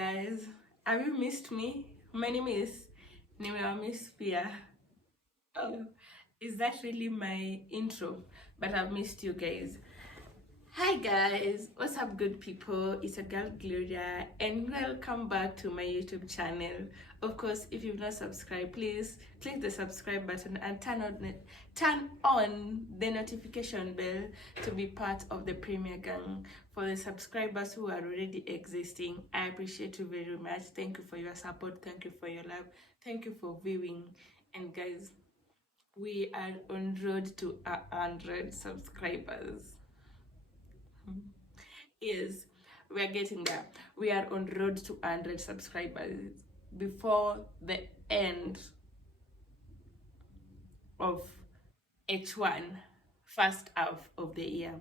guys, have you missed me? My name is Miss Pia. Oh, is that really my intro? But I've missed you guys. Hi guys, what's up good people? It's a girl Gloria and welcome back to my YouTube channel. Of course, if you've not subscribed, please click the subscribe button and turn on the notification bell to be part of the Premier Gang. For the subscribers who are already existing, I appreciate you very much. Thank you for your support, thank you for your love, thank you for viewing. And guys, we are on road to 100 subscribers. Yes, we are getting there. We are on road to 100 subscribers before the end of H1, first half of the year.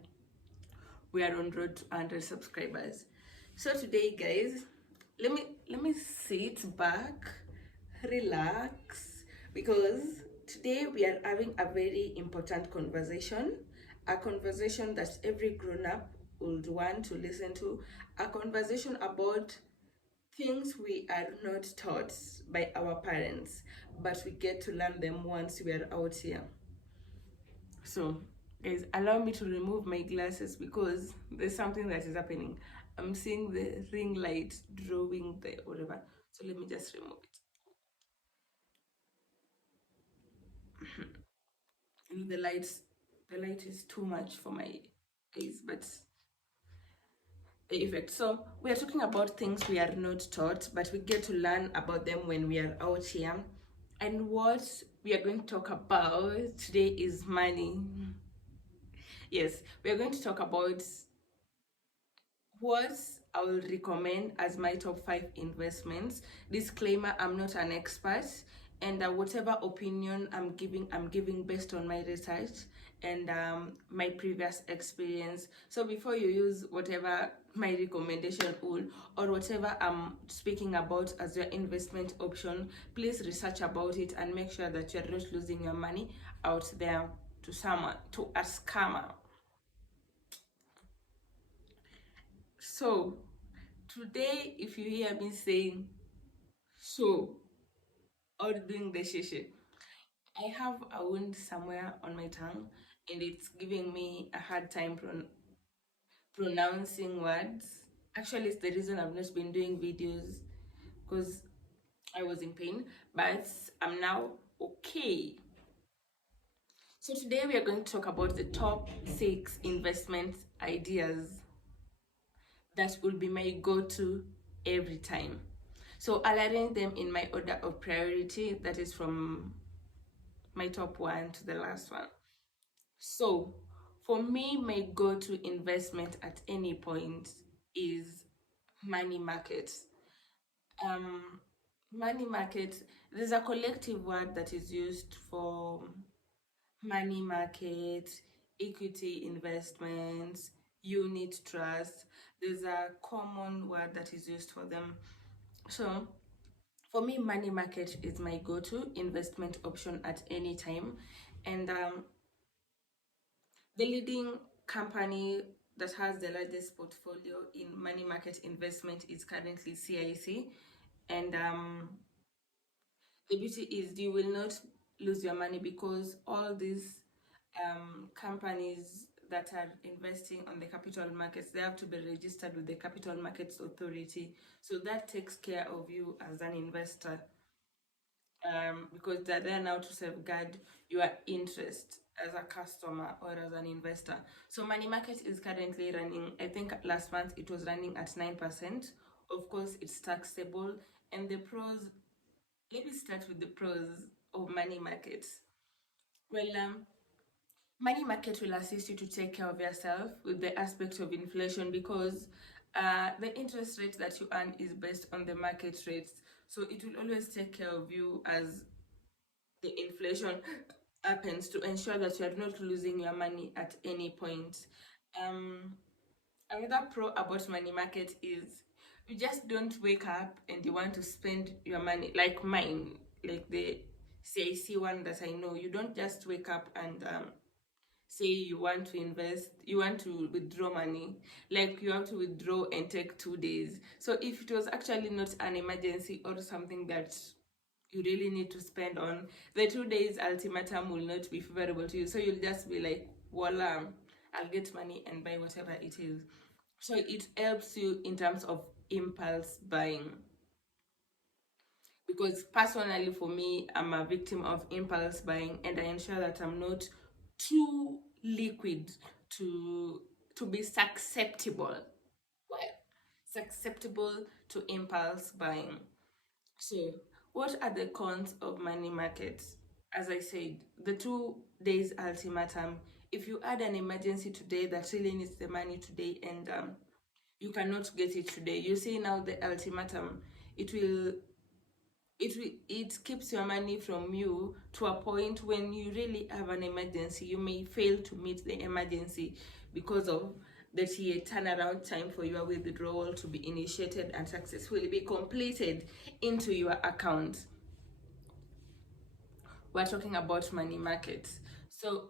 We are on road to 100 subscribers. So today, guys, let me sit back, relax, because today we are having a very important conversation, a conversation that every grown-up would want to listen to, a conversation about things we are not taught by our parents, but we get to learn them once we are out here. So, guys, allow me to remove my glasses because there's something that is happening. I'm seeing the ring light drawing the whatever. So let me just remove it. The light is too much for my eyes, but the effect. So we are talking about things we are not taught, but we get to learn about them when we are out here. And what we are going to talk about today is money. Yes, we are going to talk about what I will recommend as my top 5 investments. Disclaimer, I'm not an expert, and whatever opinion I'm giving based on my research and my previous experience. So before you use whatever my recommendation will or whatever I'm speaking about as your investment option, please research about it and make sure that you're not losing your money out there to a scammer. So today, if you hear me saying so or doing the shishi, I have a wound somewhere on my tongue and it's giving me a hard time pronouncing words. Actually, it's the reason I've not been doing videos because I was in pain, but I'm now okay. So today we are going to talk about the top 6 investment ideas that will be my go-to every time. So I'll arrange them in my order of priority, that is from my top 1 to the last one. So for me, my go-to investment at any point is money market. Money market, there's a collective word that is used for money market, equity investments, unit trust. There's a common word that is used for them. So for me, money market is my go-to investment option at any time. And the leading company that has the largest portfolio in money market investment is currently CIC. And the beauty is you will not lose your money because all these companies that are investing on the capital markets, they have to be registered with the Capital Markets Authority. So that takes care of you as an investor, because they're there now to safeguard your interest as a customer or as an investor. So money market is currently running, I think last month it was running at 9%. Of course, it's taxable. And the pros, let me start with the pros of money market. Well, money market will assist you to take care of yourself with the aspect of inflation because the interest rate that you earn is based on the market rates. So it will always take care of you as the inflation happens to ensure that you are not losing your money at any point. Another pro about money market is you just don't wake up and you want to spend your money like mine, like the CIC one that I know. You don't just wake up and say you want to invest, you want to withdraw money, like you have to withdraw and take 2 days. So if it was actually not an emergency or something that you really need to spend on, the 2 days ultimatum will not be favorable to you. So you'll just be like, voila, I'll get money and buy whatever it is. So it helps you in terms of impulse buying. Because personally, for me, I'm a victim of impulse buying, and I ensure that I'm not too liquid to be susceptible. Well, susceptible to impulse buying. So, what are the cons of money markets? As I said, the 2 days ultimatum. If you add an emergency today that really needs the money today, and you cannot get it today, you see now the ultimatum. It will it keeps your money from you to a point when you really have an emergency. You may fail to meet the emergency because of the turnaround time for your withdrawal to be initiated and successfully be completed into your account. We're talking about money markets. So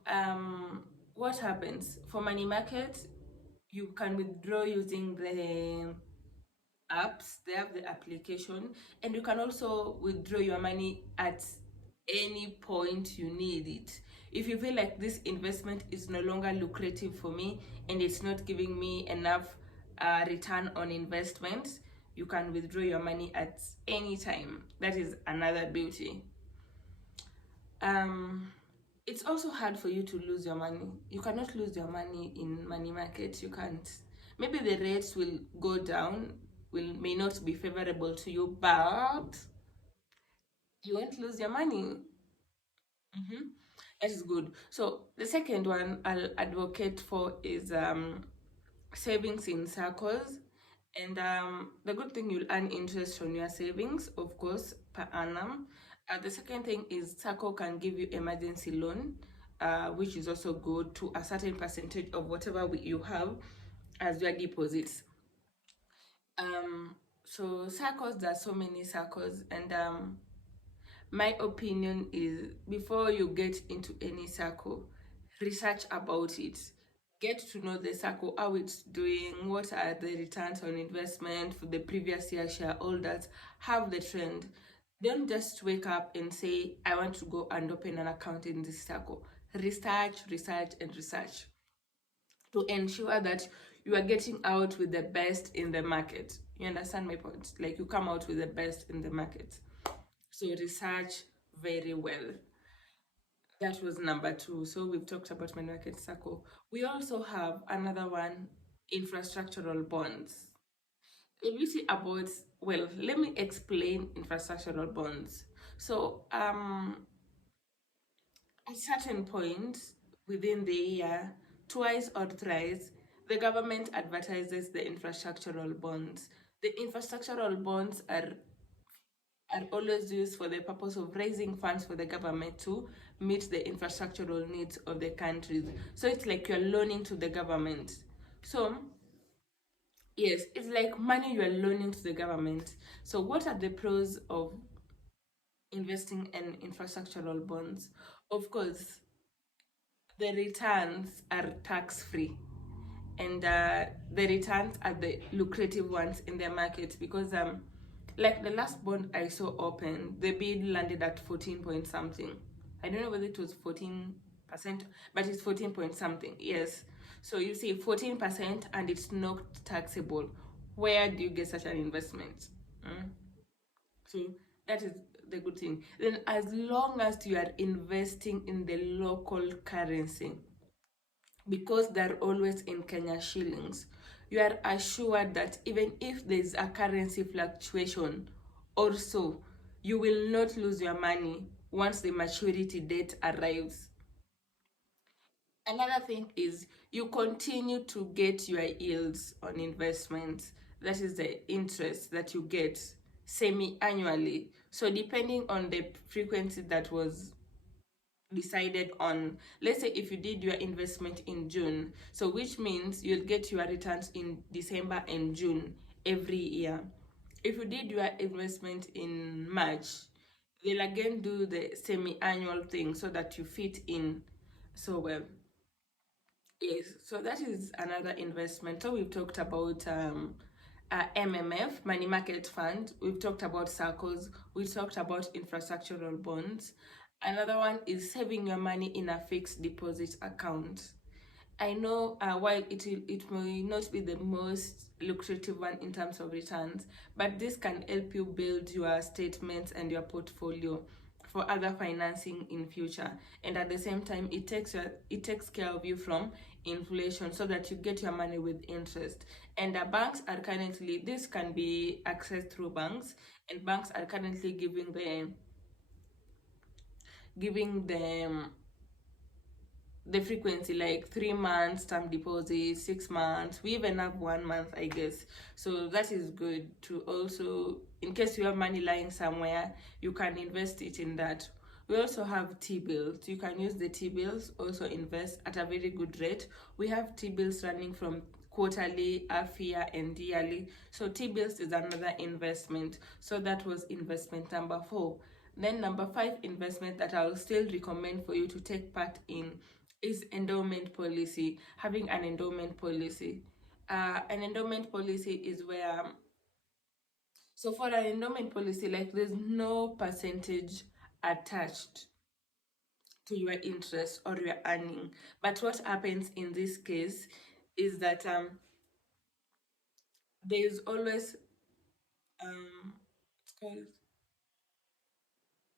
what happens for money markets? You can withdraw using the apps. They have the application, and you can also withdraw your money at any point you need it. If you feel like this investment is no longer lucrative for me and it's not giving me enough return on investment, you can withdraw your money at any time. That is another beauty. It's also hard for you to lose your money. You cannot lose your money in money market. You can't. Maybe the rates will go down, may not be favorable to you, but you won't lose your money. That is good. So the second one I'll advocate for is savings in circles. And the good thing, you'll earn interest on your savings, of course, per annum. The second thing is Sacco can give you emergency loan, which is also good, to a certain percentage of whatever you have as your deposits. So circles, there are so many circles, and my opinion is, before you get into any circle, research about it. Get to know the circle, how it's doing, what are the returns on investment for the previous year shareholders, have the trend. Don't just wake up and say, I want to go and open an account in this circle. Research, research, and research to ensure that you are getting out with the best in the market. You understand my point? Like, you come out with the best in the market. So research very well. That was number two. So we've talked about money market circle. We also have another one, infrastructural bonds. The beauty about, well, let me explain infrastructural bonds. So at certain points within the year, twice or thrice, the government advertises the infrastructural bonds. The infrastructural bonds are always used for the purpose of raising funds for the government to meet the infrastructural needs of the countries. So it's like you're loaning to the government. So, yes, it's like money you are loaning to the government. So, what are the pros of investing in infrastructural bonds? Of course, the returns are tax free, and the returns are the lucrative ones in the market, because like the last bond I saw open, the bid landed at 14 point something. I don't know whether it was 14%, but it's 14 point something. Yes. So you see 14% and it's not taxable. Where do you get such an investment? So that is the good thing. Then, as long as you are investing in the local currency, because they're always in Kenya shillings, you are assured that even if there's a currency fluctuation or so, you will not lose your money once the maturity date arrives. Another thing is, you continue to get your yields on investments. That is the interest that you get semi-annually. So depending on the frequency that was decided on, let's say if you did your investment in June, so which means you'll get your returns in December and June every year. If you did your investment in March, they'll again do the semi-annual thing so that you fit in so well. Yes, so that is another investment. So we've talked about MMF, money market fund. We've talked about circles. We've talked about infrastructural bonds. Another one is saving your money in a fixed deposit account. I know while it may not be the most lucrative one in terms of returns, but this can help you build your statements and your portfolio for other financing in future. And at the same time, it takes care of you from inflation so that you get your money with interest. And the banks are currently, this can be accessed through banks, and banks are currently giving them the frequency like 3 months term deposit, 6 months. We even have 1 month, I guess. So that is good to also, in case you have money lying somewhere, you can invest it in that. We also have T-bills. You can use the T-bills, also invest at a very good rate. We have T-bills running from quarterly, half year, and yearly. So T-bills is another investment. So that was investment number 4. Then number 5 investment that I'll still recommend for you to take part in is endowment policy. Having an endowment policy. An endowment policy is where, so for an endowment policy, like there's no percentage attached to your interest or your earning. But what happens in this case is that there's always it's called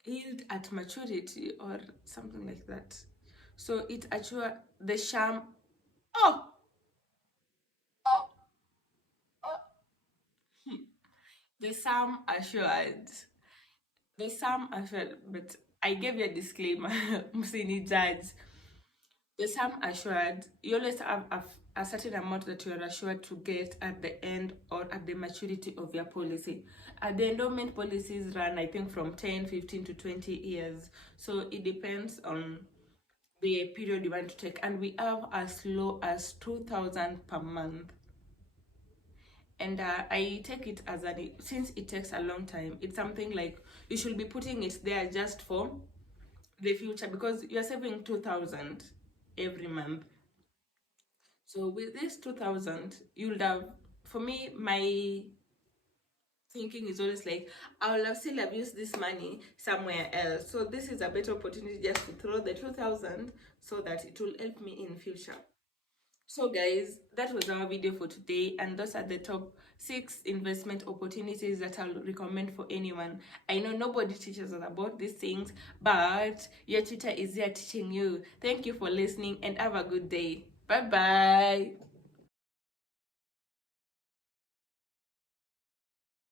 yield at maturity or something like that. So it actually the sham. Oh, oh, oh. The sum assured. The sum assured, but I gave you a disclaimer, Musini judge. The sum assured, you always have a certain amount that you are assured to get at the end or at the maturity of your policy. The endowment policies run, I think, from 10, 15 to 20 years. So it depends on the period you want to take. And we have as low as 2,000 per month. And I take it as since it takes a long time, it's something like you should be putting it there just for the future, because you're saving 2,000 every month. So with this 2,000, you'll have, for me, my thinking is always like, I will have still have used this money somewhere else. So this is a better opportunity just to throw the 2,000 so that it will help me in future. So guys, that was our video for today, and those are the top 6 investment opportunities that I'll recommend for anyone. I know nobody teaches us about these things, but your tutor is here teaching you. Thank you for listening and have a good day. Bye bye.